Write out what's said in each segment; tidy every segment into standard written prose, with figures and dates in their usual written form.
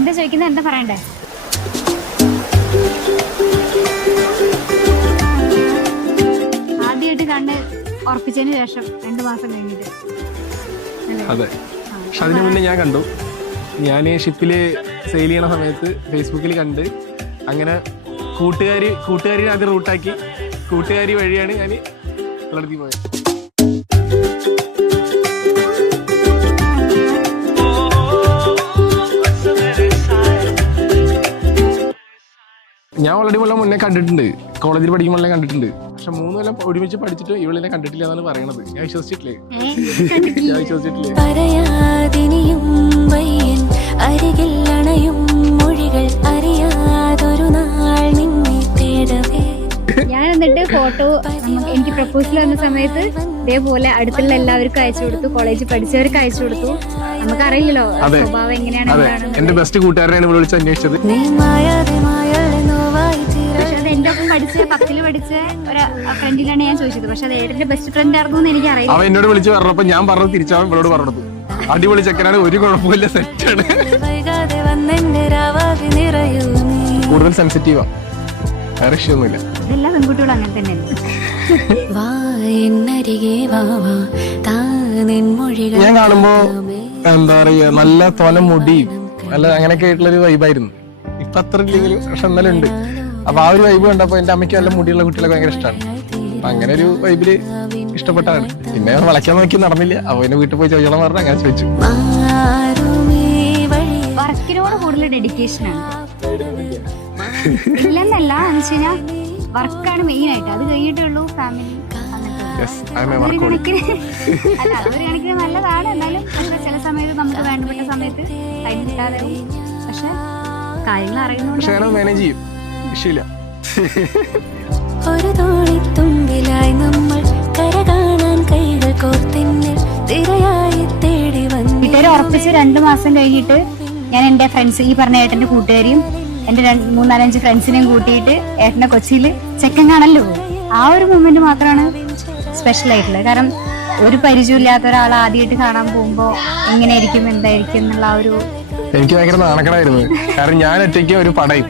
എന്താ ചോദിക്കുന്നത്, എന്താ പറയണ്ടേ? ആദ്യമായിട്ട് കണ്ട് ഉറപ്പിച്ചതിന് ശേഷം 2 മാസം കഴിഞ്ഞിട്ട്. അതെ, പക്ഷെ അതിന് മുന്നേ ഞാൻ കണ്ടു. ഞാൻ ഷിപ്പില് സെയിൽ ചെയ്യണ സമയത്ത് ഫേസ്ബുക്കിൽ കണ്ട്, അങ്ങനെ കൂട്ടുകാരി ആദ്യം റൂട്ടാക്കി, കൂട്ടുകാരി വഴിയാണ് ഞാൻ നടത്തി പോയത്. ഞാൻ ഓൾറെഡി മുന്നേ കണ്ടിട്ടുണ്ട്, കോളേജിൽ പഠിക്കുമ്പോഴേ കണ്ടിട്ടുണ്ട്. പക്ഷെ 3 കൊല്ലം ഒരുമിച്ച് പഠിച്ചിട്ട് ഇവളെന്നെ കണ്ടിട്ടില്ല എന്നാണ് പറയണത്. ഞാൻ വിശ്വസിച്ചിട്ടില്ലേ? ഞാൻ വിശ്വസിച്ചിട്ടില്ലേ? ഞാൻ എന്നിട്ട് ഫോട്ടോ എനിക്ക് പ്രപ്പോസൽ വന്ന സമയത്ത് ഇതേപോലെ അടുത്തുള്ള എല്ലാവർക്കും അയച്ചു കൊടുത്തു, കോളേജിൽ പഠിച്ചവർക്ക് അയച്ചു കൊടുത്തു. നമുക്കറിയില്ലല്ലോ സ്വഭാവം എങ്ങനെയാണ്. എന്റെ ബെസ്റ്റ് കൂട്ടുകാരനാണ് വിളിച്ച് അന്വേഷിച്ചത്. പക്ഷെ അത് എന്റെ ഒപ്പം പഠിച്ച 10ൽ പഠിച്ച ഒരു ഫ്രണ്ടിലാണ് ഞാൻ ചോദിച്ചത്. പക്ഷെ അത് ഏട്ടന്റെ ബെസ്റ്റ് ഫ്രണ്ട് ആയിരുന്നു എന്ന് എനിക്ക് അറിയില്ല. അവൻ എന്നോട് വിളിച്ച് പറഞ്ഞപ്പോ ഞാൻ പറഞ്ഞത് തിരിച്ചവൻ ഇവളോട് പറഞ്ഞത്. അടിപൊളി ചെക്കനാണ്, ഒരു കുഴപ്പമില്ല, സെറ്റാണ്. കൂടുതൽ സെൻസിറ്റീവാ, വേറെ ഇഷ്യൊന്നുമില്ല. എല്ലാ പെൺകുട്ടികളും അങ്ങനെ തന്നെയല്ലേ. ഞാൻ കാണുമ്പോ എന്താ പറയാ, നല്ല തോന മുടി നല്ല അങ്ങനെയൊക്കെ ആയിട്ടുള്ളൊരു വൈബായിരുന്നു. ഇപ്പൊ അത്ര ഇല്ലെങ്കിലും പക്ഷെ എന്നാലും ഉണ്ട്. അപ്പൊ ആ ഒരു വൈബ് കണ്ടപ്പോ എന്റെ അമ്മയ്ക്ക് നല്ല മുടിയുള്ള കുട്ടികളൊക്കെ ഭയങ്കര ഇഷ്ടമാണ്. അപ്പൊ അങ്ങനെ ഒരു വൈബില് ഇഷ്ടപ്പെട്ടാണ്. പിന്നെ വളയ്ക്കാൻ നോക്കി നടന്നില്ല. അപ്പൊ എന്നെ വീട്ടിൽ പോയി ചോദിച്ചോളം പറഞ്ഞ അങ്ങനെ ചോദിച്ചു. വർക്കിനോട് കൂടുതൽ ഡെഡിക്കേഷൻ ആണ്. ഇല്ലെന്നല്ല, വർക്കാണ് മെയിൻ ആയിട്ട്. അത് കഴിഞ്ഞിട്ടേ ഉള്ളൂ ഫാമിലി. ഒരു കണക്കിന് നല്ലതാണ്. എന്നാലും ചില സമയത്ത് നമുക്ക് വേണ്ടപ്പെട്ട സമയത്ത് ടൈം കിട്ടാതെ. പക്ഷെ കാര്യങ്ങൾ അറിയുന്നുണ്ട്, മാനേജ് ചെയ്യും, വിഷയമില്ല. ഒരു തോണിത്തുമ്പിലായി നമ്മൾ കരകാണാൻ കൈകൾ കോർത്തിന്നിൽ തിരയായി തേടി വന്നു. വീട്ടുകാർ ഉറപ്പിച്ച് 2 മാസം കഴിഞ്ഞിട്ട് ഞാൻ എന്റെ ഫ്രണ്ട്സ്, ഈ പറഞ്ഞ ഏട്ടന്റെ കൂട്ടുകാരിയും എന്റെ 3-4-5 ഫ്രണ്ട്സിനെയും കൂട്ടിയിട്ട് ഏട്ടന്റെ കൊച്ചിയിൽ ചെക്കൻ കാണല്ലോ. ആ ഒരു മൊമെന്റ് മാത്രമാണ് സ്പെഷ്യൽ ആയിട്ടുള്ളത്. കാരണം ഒരു പരിചയമില്ലാത്ത ഒരാൾ ആദ്യമായിട്ട് കാണാൻ പോകുമ്പോ എങ്ങനെയായിരിക്കും, എന്തായിരിക്കും എന്നുള്ള ആ ഒരു. എനിക്ക് ഭയങ്കര നാണക്കടായിരുന്നു, കാരണം ഞാൻ ഒറ്റയ്ക്ക് ഒരു പടയും.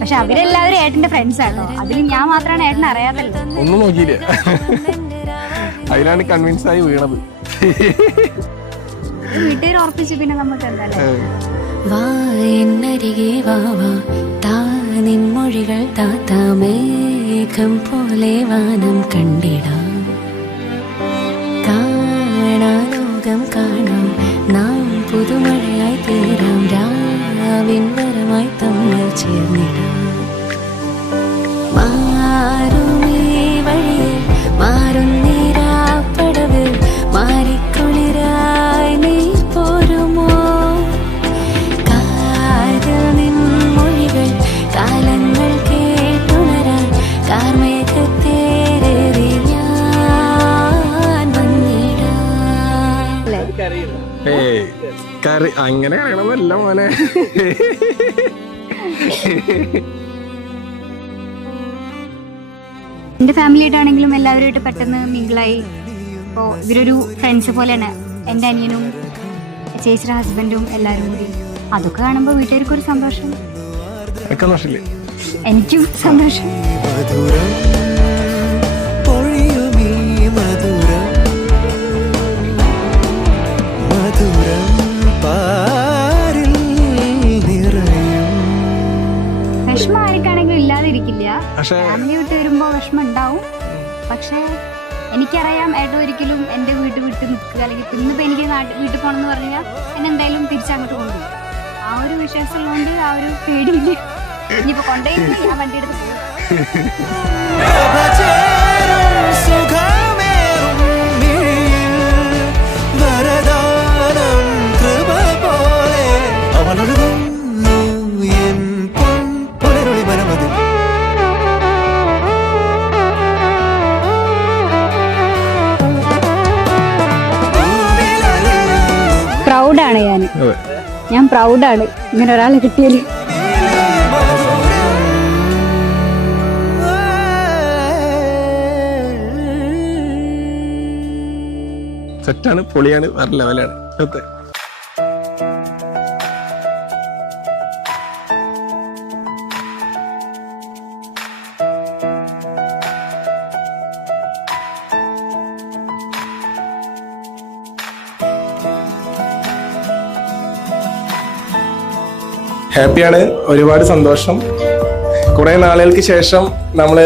പക്ഷെ അവരെല്ലാവരും ഏട്ടന്റെ ഫ്രണ്ട്സ് ആണോ, അതിൽ ഞാൻ മാത്രമാണ് ഏട്ടനെ അറിയാതല്ലോ. ഒന്നും നോക്കിയില്ല, അതിലാണ് കൺവിൻസ് ആയി വീണത്. വീട്ടുകാർ ഉറപ്പിച്ചു, പിന്നെ നമുക്ക് എന്തായാലും മൊഴികൾ താത്താമേഘം പോലെ വാനം കണ്ടിടാം, കാണാലോകം കാണാം, നാം പുതുമഴയായി തീരാം, രാവിൻ വരമായി തമ്മിൽ ചേർന്നിടാം. മാറുമേ വഴിയിൽ മാറുന്നീരാപ്പടവിൽ മാറിക്കുളിരായി നീ പോരുമോ, കാതിൽ നിൻ മൊഴികൾ കാലങ്ങൾ കേട്ടുണരാൻ കാർമേഘത്തേരേറി ഞാൻ വന്നിടാം. അങ്ങനെ അറിയണമെന്നല്ല മോനെ. എന്റെ ഫാമിലി ആയിട്ടാണെങ്കിലും എല്ലാവരുമായിട്ട് പെട്ടെന്ന് മിങ്കിളായി. ഇപ്പോൾ ഇവരൊരു ഫ്രണ്ട്സ് പോലെയാണ്. എൻ്റെ അനിയനും ചേച്ചിയുടെ ഹസ്ബൻഡും എല്ലാവരും കൂടി. അതൊക്കെ കാണുമ്പോൾ വീട്ടുകാർക്കൊരു സന്തോഷം, എനിക്കും സന്തോഷം. വിഷമം ആർക്കാണെങ്കിലും ഇല്ലാതിരിക്കില്ല. ഫാമിലി വിട്ട് വരുമ്പോ വിഷമം ഉണ്ടാവും. പക്ഷെ എനിക്കറിയാം ഏട്ടൻ ഒരിക്കലും എന്റെ വീട് വിട്ട് നിൽക്കുക, അല്ലെങ്കിൽ ഇന്നിപ്പോ എനിക്ക് വീട്ടിൽ പോകണമെന്ന് പറഞ്ഞാൽ എന്നെ എന്തായാലും തിരിച്ചങ്ങോട്ട് കൊണ്ടുപോകും. ആ ഒരു വിശ്വാസം ഉള്ളതുകൊണ്ട് ആ ഒരു പേടിയില്ല. ഇനിയിപ്പോ കൊണ്ടുപോയി ഞാൻ വണ്ടി എടുത്ത് പോകും. പ്രൗഡാണ് ഞാൻ പ്രൗഡാണ് ഇങ്ങനെ ഒരാളെ കിട്ടിയാല്. സെറ്റാണ്, പൊളിയാണ്, വേറെ ലെവലാണ്. ഹാപ്പിയാണ്, ഒരുപാട് സന്തോഷം. കുറേ നാളുകൾക്ക് ശേഷം നമ്മൾ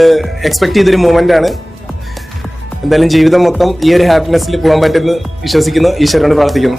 എക്സ്പെക്ട് ചെയ്തൊരു മൂമെന്റ് ആണ്. എന്തായാലും ജീവിതം മൊത്തം ഈ ഒരു ഹാപ്പിനെസ്സിൽ പോകാൻ പറ്റുമെന്ന് വിശ്വസിക്കുന്നു. ഈശ്വരനോട് പ്രാർത്ഥിക്കുന്നു.